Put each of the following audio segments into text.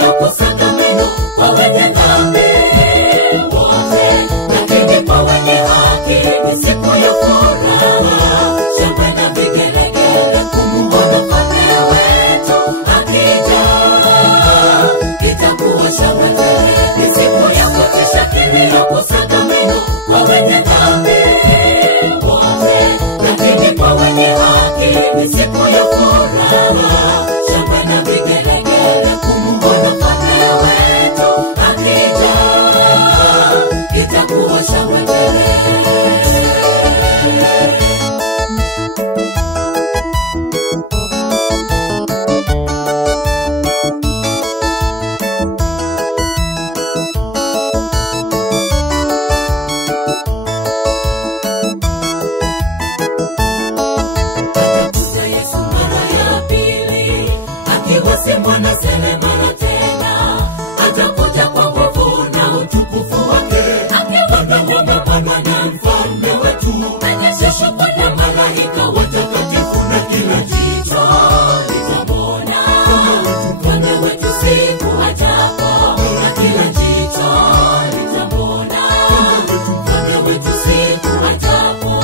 kilio kusaga meno kwa wenye dhambi wote, lakini kwa wenye haki ni siku ya furaha, shangwe na vigelegele kumuona Mfalme wetu akija. Itakuwa shangwe tele, ni siku ya kutisha, kilio kusaga meno kwa wenye dhambi wote, lakini kwa wenye haki ni siku ya furaha, shangwe na vigelegele kumuona Mfalme wetu akija. Itakuwa shangwe tele. Mwana selemala tena, atakuja kwa nguvu na utukufu wake, akiwa mapana na Mfalme wetu, anyesheshwa kwa malaika watakatifu, na kila jicho litamwona Mfalme wetu siku ajapo, na kila jicho litamwona Mfalme wetu siku ajapo.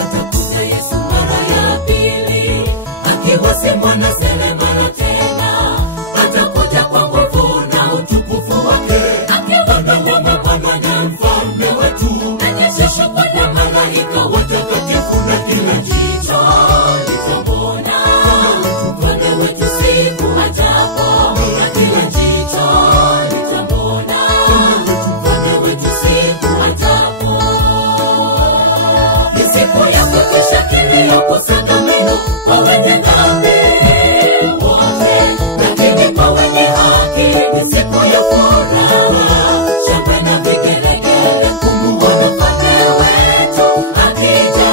Atakuja Yesu mara ya pili, akiwa si mwana selemala tena, atakuja kwa nguvu na utukufu wake, akiwa mapana na Mfalme wetu, anyesheshwa kwa malaika watakatifu, na kila jicho litamwona Mfalme wetu siku ajapo, na kila jicho litamwona Mfalme wetu siku ajapo. Ni siku ya kutisha, kilio kusaga meno kwa wenye dhambi wote, lakini kwa wenye haki ni siku ya furaha, shangwe na vigelegele kumuona Mfalme wetu akija.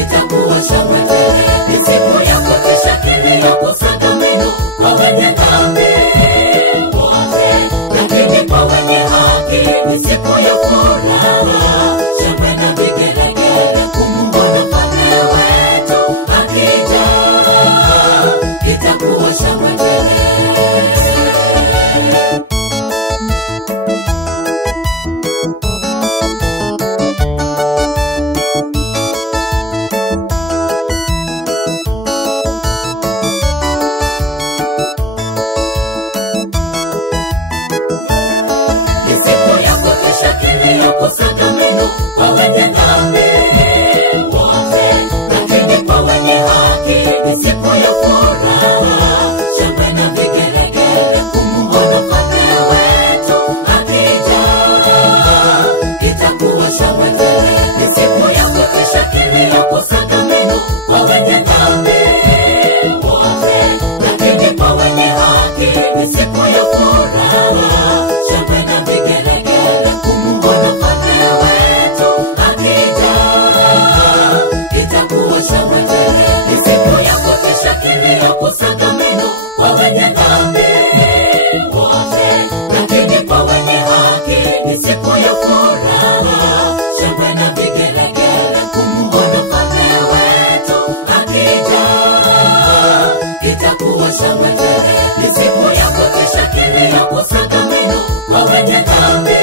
Itakuwa shangwe tele, ni siku ya kutisha, kilio kusaga meno kwa wenye dhambi wote, lakini kwa wenye haki ni siku ya furaha, shangwe na vigelegele kumuona Mfalme wetu akija. Itakuwa shangwe tele. Ni siku ya kutisha, kilio kusaga meno kwa wenye dhambi wote, lakini kwa wenye haki ni siku ya furaha, shangwe na vigelegele kumuona Mfalme wetu akija. Itakuwa shangwe tele, ni siku ya kutisha, kilio kusaga meno kwa wenye dhambi wote, lakini kwa wenye haki ni siku ya furaha, shangwe na vigelegele kumuona Mfalme wetu akija. Itakuwa shangwe tele, ni siku ya kutisha, kilio kusaga meno kwa wenye dhambi wote, lakini kwa wenye haki ni siku ya furaha, shangwe na vigelegele kumuona Mfalme wetu akija. Itakuwa shangwe tele, ni siku ya kutisha, kilio kusaga meno kwa wenye dhambi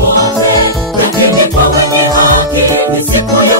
wote, lakini kwa wenye haki ni siku ya